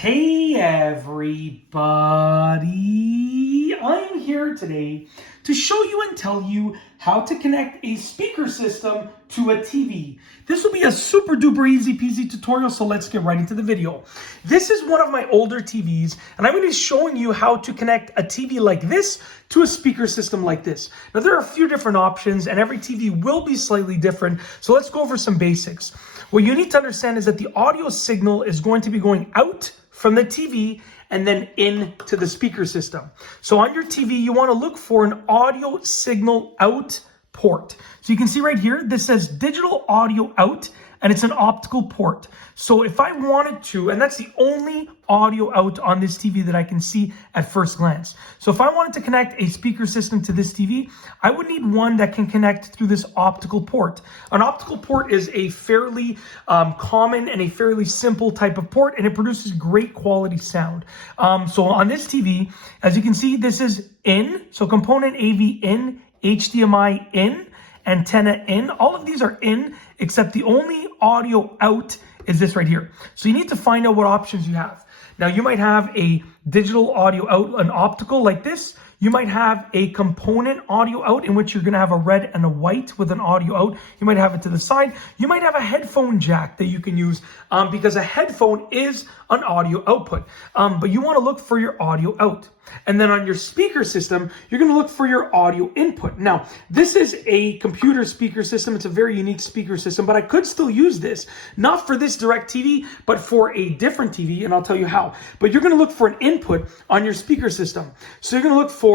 Hey everybody, I'm here today to show you and tell you how to connect a speaker system to a TV. This will be a super duper easy peasy tutorial, so let's get right into the video. This is one of my older TVs, and I'm going to be showing you how to connect a TV like this to a speaker system like this. Now there are a few different options, and every TV will be slightly different, so let's go over some basics. What you need to understand is that the audio signal is going to be going out from the TV and then into the speaker system. So on your TV, you want to look for an audio signal out port. So you can see right here, this says digital audio out, and it's an optical port. So if I wanted to, and that's the only audio out on this TV that I can see at first glance. So if I wanted to connect a speaker system to this TV, I would need one that can connect through this optical port. An optical port is a fairly common and a fairly simple type of port, and it produces great quality sound. So on this TV, as you can see, this is in, so component AV in, HDMI in, antenna in. All of these are in, except the only audio out is this right here. So you need to find out what options you have. Now you might have a digital audio out, an optical like this. You might have a component audio out in which you're going to have a red and a white with an audio out. You might have it to the side. You might have a headphone jack that you can use because a headphone is an audio output. But you want to look for your audio out. And then on your speaker system, you're going to look for your audio input. Now, this is a computer speaker system. It's a very unique speaker system, but I could still use this, not for this DirecTV, but for a different TV, and I'll tell you how. But you're going to look for an input on your speaker system. So you're going to look for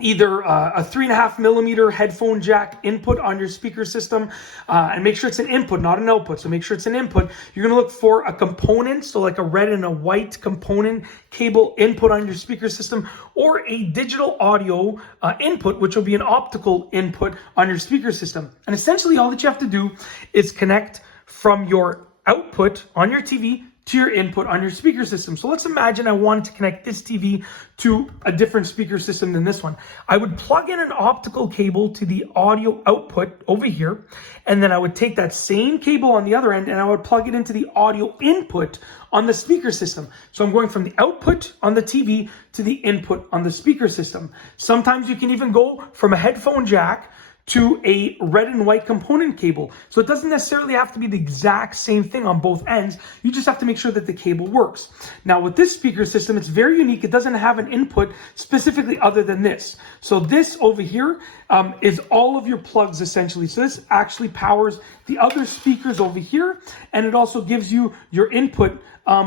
either a 3.5mm headphone jack input on your speaker system, and make sure it's an input, not an output. So make sure it's an input. You're going to look for a component, so like a red and a white component cable input on your speaker system, or a digital audio input, which will be an optical input on your speaker system. And essentially all that you have to do is connect from your output on your TV to your input on your speaker system. So let's imagine I wanted to connect this TV to a different speaker system than this one. I would plug in an optical cable to the audio output over here, and then I would take that same cable on the other end and I would plug it into the audio input on the speaker system. So I'm going from the output on the TV to the input on the speaker system. Sometimes you can even go from a headphone jack to a red and white component cable. So it doesn't necessarily have to be the exact same thing on both ends. You just have to make sure that the cable works. Now with this speaker system, it's very unique. It doesn't have an input specifically other than this. So this over here is all of your plugs essentially. So this actually powers the other speakers over here, and it also gives you your input,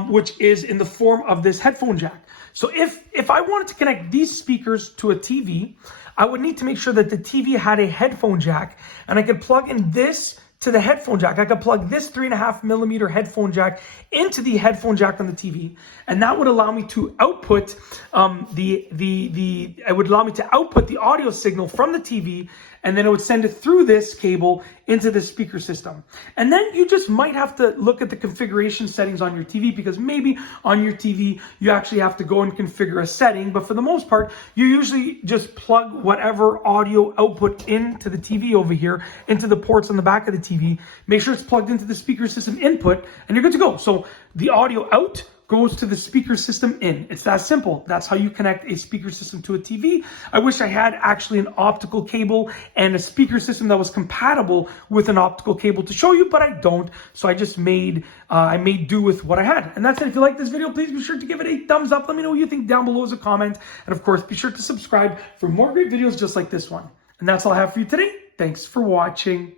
which is in the form of this headphone jack. So if I wanted to connect these speakers to a TV, I would need to make sure that the TV had a headphone jack, and I could plug in this to the headphone jack. I could plug this 3.5mm headphone jack into the headphone jack on the TV, and that would allow me to output it would allow me to output the audio signal from the TV, and then it would send it through this cable into the speaker system. And then you just might have to look at the configuration settings on your TV, because maybe on your TV you actually have to go and configure a setting, but for the most part you usually just plug whatever audio output into the TV over here, into the ports on the back of the TV, make sure it's plugged into the speaker system input, and you're good to go. So the audio out goes to the speaker system in. It's that simple. That's how you connect a speaker system to a TV. I wish I had actually an optical cable and a speaker system that was compatible with an optical cable to show you, but I don't. So I just made do with what I had. And that's it. If you like this video, please be sure to give it a thumbs up. Let me know what you think down below as a comment. And of course, be sure to subscribe for more great videos just like this one. And that's all I have for you today. Thanks for watching.